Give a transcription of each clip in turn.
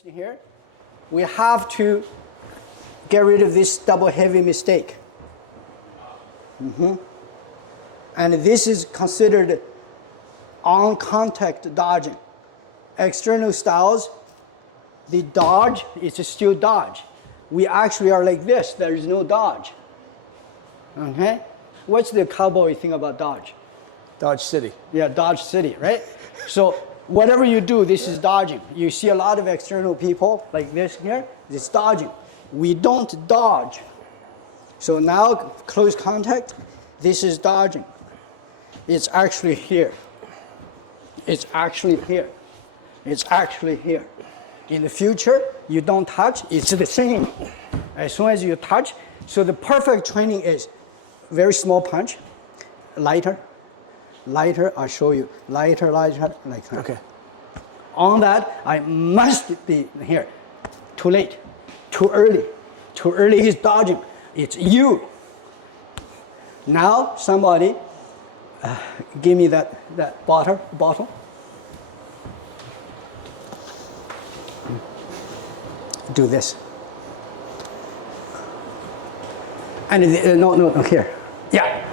Here, we have to get rid of this double heavy mistake. And this is considered on contact dodging. External styles, the dodge is still dodge. We actually are like this, there is no dodge. Okay? What's the cowboy thing about dodge? Dodge City. Yeah, Dodge City, right? So whatever you do, this is dodging. You see a lot of external people like this here, it's dodging. We don't dodge. So now, close contact, this is dodging. It's actually here. It's actually here. It's actually here. In the future, you don't touch, it's the same. As soon as you touch, so the perfect training is very small punch, lighter, lighter, I'll show you. Lighter, lighter, like that. Okay. On that, I must be here. Too late, too early. Too early is dodging. It's you. Now, somebody give me that bottle. Do this. And no, here. Yeah.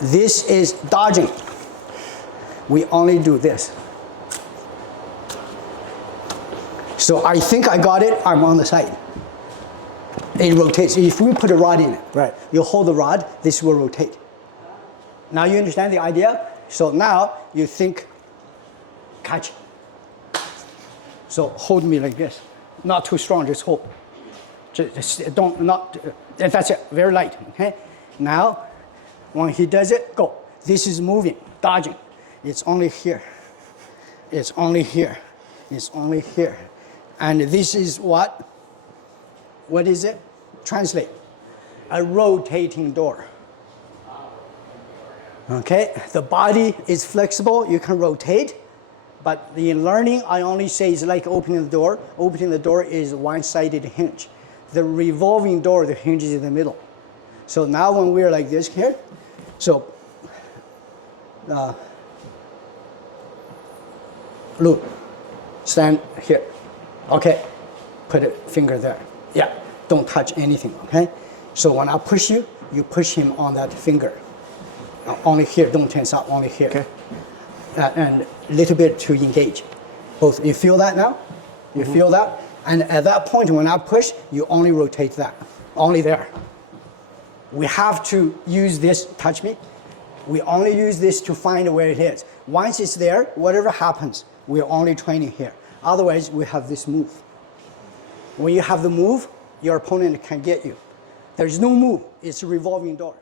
This is dodging. We only do this. So I think I got it, I'm on the side. It rotates. If we put a rod in it, right, you hold the rod, this will rotate. Now you understand the idea? So now you think, catch. So hold me like this. Not too strong, just hold. Just that's it, very light, okay? Now, when he does it, go. This is moving, dodging. It's only here. It's only here. It's only here. And this is what? What is it? Translate. A rotating door. Okay, the body is flexible, you can rotate, but the learning, I only say, is like opening the door. Opening the door is one-sided hinge. The revolving door, the hinge is in the middle. So now when we're like this here, so look, stand here. Okay, put a finger there. Yeah, don't touch anything, okay? So when I push you, you push him on that finger. Only here, don't tense up, only here. Okay. And a little bit to engage. Both, you feel that now? You feel that? And at that point, when I push, you only rotate that, only there. We have to use this, touch me. We only use this to find where it is. Once it's there, whatever happens, we're only training here. Otherwise, we have this move. When you have the move, your opponent can get you. There's no move, it's a revolving door.